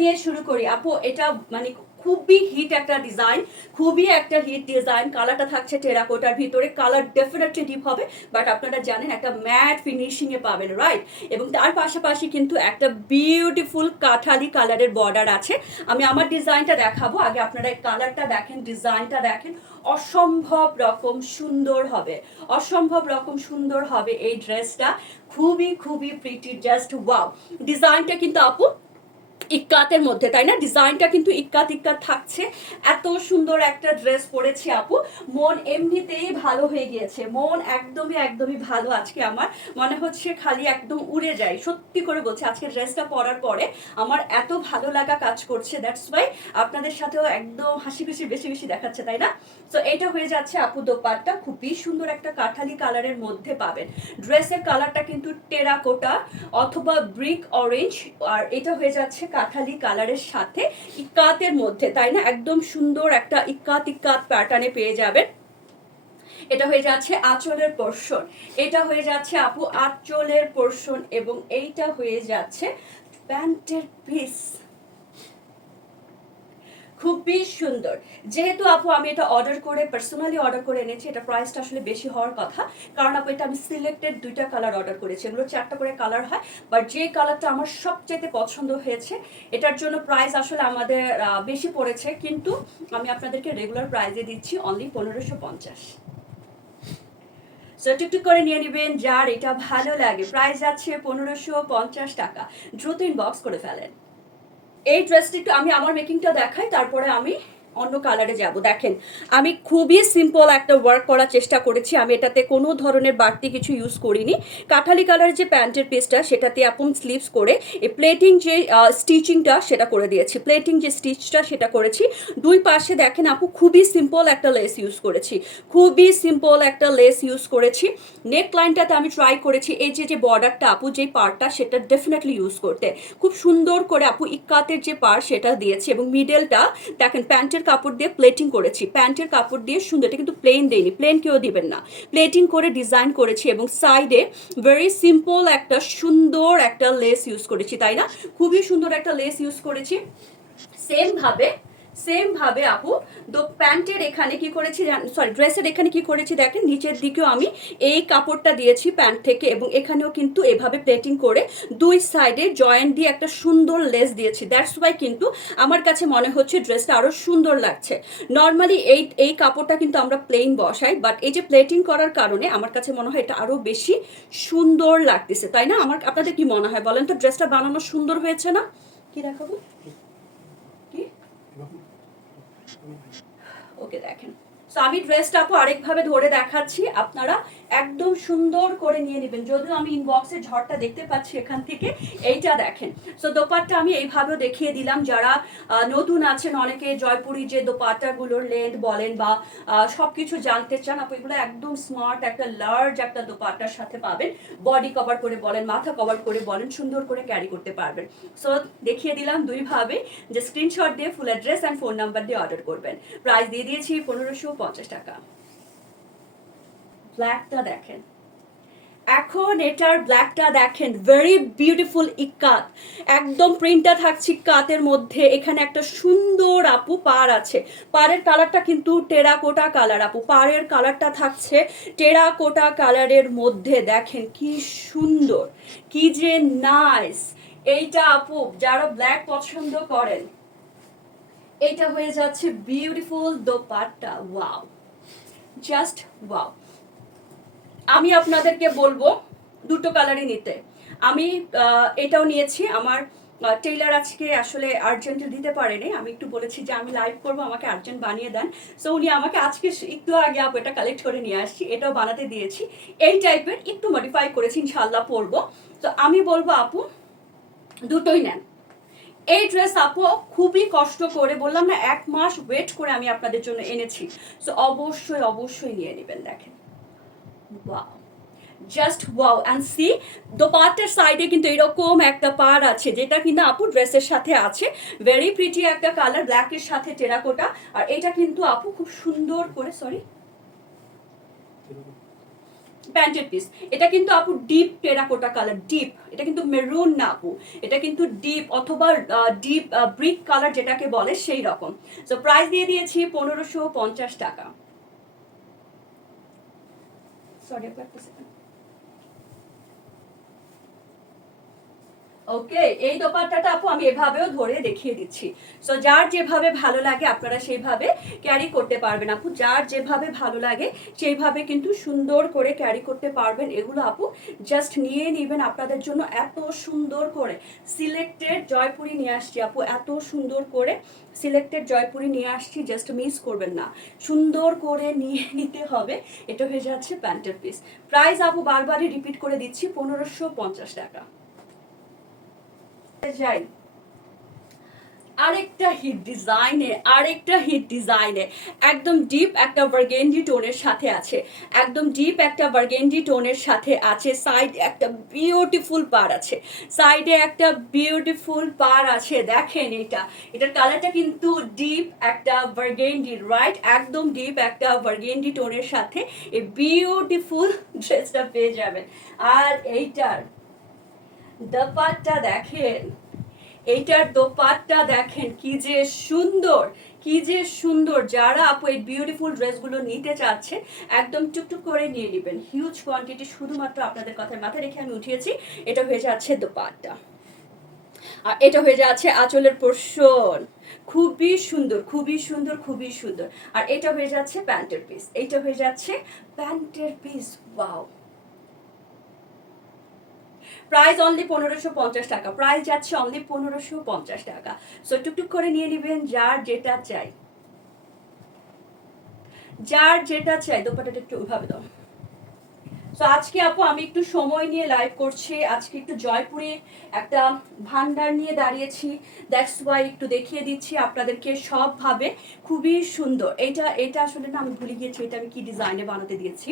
দিয়ে শুরু করি আপু। এটা মানে খুবই হিট একটা ডিজাইন, খুবই একটা হিট ডিজাইন। কালারটা থাকছে টেরাকোটার ভিতরে, কালার ডেফিনেটলি ডিপ হবে, বাট আপনারা জানেন একটা ম্যাট ফিনিশিং এ পাবেন, রাইট? এবং তার পাশাপাশি কিন্তু একটা বিউটিফুল কাঠালি কালারের বর্ডার আছে। আমি আমার ডিজাইনটা দেখাবো, আগে আপনারা এই কালারটা দেখেন, ডিজাইনটা দেখেন, অসম্ভব রকম সুন্দর হবে, অসম্ভব রকম সুন্দর হবে এই ড্রেসটা। খুবই খুবই প্রিটি, জাস্ট ওয়াও। ডিজাইনটা কিন্তু আপু ইক্কাতের মধ্যে, তাই না? ডিজাইনটা কিন্তু ইক্কাত ইক্কাত থাকছে। এত সুন্দর একটা ড্রেস পরেছি আপু, মন এমনিতেই ভালো হয়ে গিয়েছে, মন একদমই একদমই ভালো আজকে। আমার মনে হচ্ছে খালি একদম উড়ে যায়, সত্যি করে বলছি। আজকে ড্রেসটা পরার পরে আমার এত ভালো লাগা কাজ করছে, দ্যাটস ওয়াই আপনাদের সাথেও একদম হাসি খুশি বেশি বেশি দেখাচ্ছে, তাই না? তো এটা হয়ে যাচ্ছে আপু দোপাট্টা, খুবই সুন্দর একটা কাঠালি কালারের মধ্যে পাবেন। ড্রেসের কালারটা কিন্তু টেরাকোটা অথবা ব্রিক অরেঞ্জ, আর এটা হয়ে যাচ্ছে কাঠালি কালারের সাথে ইক্কাতের মধ্যে, তাই না? একদম সুন্দর একটা ইক্কাত ইক্কাত প্যাটার্নে পেয়ে যাবেন। এটা হয়ে যাচ্ছে আঁচলের পোরশন, এটা হয়ে যাচ্ছে আপু আঁচলের পোরশন, এবং এইটা হয়ে যাচ্ছে প্যান্টের পিস। খুবই সুন্দর। যেহেতু আপু আমি এটা অর্ডার করে, পার্সোনালি অর্ডার করে এনেছি, এটা প্রাইসটা আসলে বেশি হওয়ার কথা, কারণ আপু এটা আমি সিলেক্টেড 2টা কালার অর্ডার করেছি, এগুলো 4টা করে কালার হয়, বাট যে কালারটা আমার সবচেয়ে পছন্দ হয়েছে, এটার জন্য প্রাইস আসলে আমাদের বেশি পড়েছে, কিন্তু আমি আপনাদেরকে রেগুলার প্রাইসে দিচ্ছি অনলি 1550। সো টুকটুক করে নিয়ে নেবেন যার এটা ভালো লাগে। প্রাইস যাচ্ছে 1550 টাকা, দ্রুত ইনবক্স করে ফেলেন। এই ড্রেসটি একটু আমি আমার মেকিংটা দেখাই, তারপরে আমি অন্য কালারে যাব। দেখেন আমি খুবই সিম্পল একটা ওয়ার্ক করার চেষ্টা করেছি, আমি এটাতে কোনো ধরনের বাড়তি কিছু ইউজ করিনি। কাঠালি কালারের যে প্যান্টের পিসটা, সেটাতে আপন স্লিভস করে এই প্লেটিং যে স্টিচিংটা সেটা করে দিয়েছি, প্লেটিং যে স্টিচটা সেটা করেছি। দুই পাশে দেখেন আপু খুবই সিম্পল একটা লেস ইউজ করেছি, খুবই সিম্পল একটা লেস ইউজ করেছি। নেক লাইনটাতে আমি ট্রাই করেছি এই যে বর্ডারটা আপু, যে পার্টটা সেটা ডেফিনেটলি ইউজ করতে, খুব সুন্দর করে আপু ইক্কাতের যে পার্ট সেটা দিয়েছি, এবং মিডলটা দেখেন প্যান্টের কাপড় দিয়ে প্লেটিং করেছি, প্যান্টের কাপড় দিয়ে সুন্দর, এটা কিন্তু প্লেন দেয়নি, প্লেন কেউ দিবেন না, প্লেটিং করে ডিজাইন করেছি, এবং সাইডে ভেরি সিম্পল একটা সুন্দর একটা লেস ইউজ করেছি, তাই না? খুবই সুন্দর একটা লেস ইউজ করেছি। সেম ভাবে আপু প্যান্টের এখানে কি করেছি, সরি ড্রেসের এখানে কি করেছি দেখেন, নিচের দিকেও আমি এই কাপড়টা দিয়েছি প্যান্ট থেকে, এবং এখানেও কিন্তু এভাবে প্লেটিং করে দুই সাইডে জয়েন্ট দিয়ে একটা সুন্দর লেস দিয়েছি। দ্যাটস ওয়াই কিন্তু আমার কাছে মনে হচ্ছে ড্রেসটা আরো সুন্দর লাগছে। নর্মালি এই কাপড়টা কিন্তু আমরা প্লেন বসাই, বাট এই যে প্লেটিং করার কারণে আমার কাছে মনে হয় এটা আরো বেশি সুন্দর লাগতেছে, তাই না? আপনাদের কি মনে হয় বলেন তো, ড্রেসটা বানানো সুন্দর হয়েছে না? কি দেখাবো, কি ওকে দেখেন। সো আমি ড্রেসটা আপু আরেকভাবে ধরে দেখাচ্ছি, আপনারা একদম সুন্দর করে নিয়ে নেবেন। যদিও আমি ইনবক্সে ঝড়টা দেখতে পাচ্ছি এখান থেকে, এইটা দেখেন। সো দোপাট্টা আমি এইভাবেও দেখিয়ে দিলাম, যারা নতুন আছেন অনেকে জয়পুরি যে দোপাট্টাগুলোর লেন্থ বলেন বা সবকিছু জানতে চান আপু, এগুলো একদম স্মার্ট একটা লার্জ একটা দোপাট্টার সাথে পাবেন। বডি কভার করে বলেন, মাথা কভার করে বলেন, সুন্দর করে ক্যারি করতে পারবেন। সো দেখিয়ে দিলাম দুইভাবে, যে স্ক্রিনশট দিয়ে full address and phone number দিয়ে অর্ডার করবেন। প্রাইস দিয়ে দিয়েছি 1550 টাকা। ব্ল্যাকটা দেখেন, এখন এটার ব্ল্যাকটা দেখেন, ভেরি বিউটিফুল ইক্কাত, একদম প্রিন্টটা থাকছে ইক্কাতের মধ্যে। এখানে একটা সুন্দর আপু পার আছে, পাড়ের কালারটা কিন্তু টেরাকোটা কালার আপু, পাড়ের কালারটা থাকছে টেরাকোটা কালারের মধ্যে। দেখেন কি সুন্দর, কি যে নাইস। এইটা আপু যারা ব্ল্যাক পছন্দ করেন, এইটা হয়ে যাচ্ছে beautiful dupatta. Wow, just wow. আমি আপনাদেরকে বলবো দুটো কালারই নিতে। আমি এটাও নিয়েছি, আমার টেইলার আজকে আসলে আর্জেন্ট দিতে পারেনি, আমি একটু বলেছি যে আমি লাইভ করবো, আমাকে আর্জেন্ট বানিয়ে দেন। সো উনি আমাকে আজকে একটু আগে আপু এটা কালেক্ট করে নিয়ে আসছি, এটাও বানাতে দিয়েছি। এই টাইপের একটু মডিফাই করেছি, ইনশাল্লাহ পরবো। তো আমি বলবো আপু দুটোই নেন। এই ড্রেস আপু খুবই কষ্ট করে, বললাম না 1 মাস ওয়েট করে আমি আপনাদের জন্য এনেছি। সো অবশ্যই অবশ্যই নিয়ে নেবেন। দেখেন wow, just wow. And see দোপাট্টার সাইডে কিন্তু এরকম একটা পার আছে, যেটা কিন্তু আপু ড্রেসের সাথে আছে। ভেরি প্রিটি একটা কালার, ব্ল্যাকের সাথে টেরাকোটা। আর এটা কিন্তু আপু খুব সুন্দর করে, সরি প্যান্টের পিস। এটা কিন্তু আপু ডিপ টেরাকোটা কালার, ডিপ, এটা কিন্তু মেরুন না আপু, এটা কিন্তু ডিপ অথবা ডিপ ব্রিক কালার যেটাকে বলে সেই রকম। সো প্রাইস দিয়ে দিয়েছি 1550 টাকা। সরি আপু একটা সেকেন্ড। ওকে, এই দোপাট্টাটা আপু আমি এভাবেও ধরে দেখিয়ে দিচ্ছি। সো যার যেভাবে ভালো লাগে আপনারা সেইভাবে ক্যারি করতে পারবেন আপু, যার যেভাবে ভালো লাগে সেইভাবে কিন্তু সুন্দর করে ক্যারি করতে পারবেন। এগুলো আপু জাস্ট নিয়ে নেবেন আপনাদের জন্য। এত সুন্দর করে সিলেক্টেড জয়পুরি নিয়ে আসছি আপু, এত সুন্দর করে সিলেক্টেড জয়পুরি নিয়ে আসছি, জাস্ট মিস করবেন না, সুন্দর করে নিয়ে নিতে হবে। এটা হয়ে যাচ্ছে প্যান্টের পিস। প্রাইস আপু বারবারই রিপিট করে দিচ্ছি 1550 টাকা। যাই আরেকটা হিট ডিজাইনে একদম ডিপ একটা বার্গেন্ডি টোনের সাথে আছে, একদম ডিপ একটা বার্গেন্ডি টোনের সাথে আছে। সাইড একটা বিউটিফুল পার আছে, সাইডে একটা বিউটিফুল পার আছে। দেখেন এটার কালারটা কিন্তু ডিপ একটা বার্গেন্ডি, রাইট, একদম ডিপ একটা বার্গেন্ডি টোনের সাথে এই বিউটিফুল ড্রেসটা পেয়ে যাবেন। আর এইটার দোপাট্টা দেখেন, এইটার দোপাট্টা দেখেন কি যে সুন্দর, কি যে সুন্দর। যারা আপু এই বিউটিফুল ড্রেসগুলো নিতে চাচ্ছে একদম টুকটুক করে নিয়ে নেবেন, হিউজ কোয়ান্টিটি। শুধুমাত্র আপনাদের কথায় মাথায় রেখে আমি উঠিয়েছি। এটা হয়ে যাচ্ছে দোপাট্টা, আর এটা হয়ে যাচ্ছে আঁচলের পোর্শন। খুবই সুন্দর, খুবই সুন্দর, খুবই সুন্দর। আর এটা হয়ে যাচ্ছে প্যান্টের পিস, এইটা হয়ে যাচ্ছে প্যান্টের পিস। ওয়াও, প্রাইস অনলি 1550 টাকা, প্রাইস যাচ্ছে অনলি 1550 টাকা। সো টুকটুক করে নিয়ে নেবেন যার যেটা চাই, যার যেটা চাই। দোপাট্টাটা একটু ওইভাবে দাও। সো আজকে আপু আমি একটু সময় নিয়ে লাইভ করছি, আজকে একটু জয়পুরে একটা ভান্ডার নিয়ে দাঁড়িয়েছি, দ্যাটস ওয়াই একটু দেখিয়ে দিচ্ছি আপনাদেরকে সবভাবে। খুবই সুন্দর। এটা আসলে না আমি ভুলে গিয়েছি এটা আমি কি ডিজাইনে বানাতে দিয়েছি।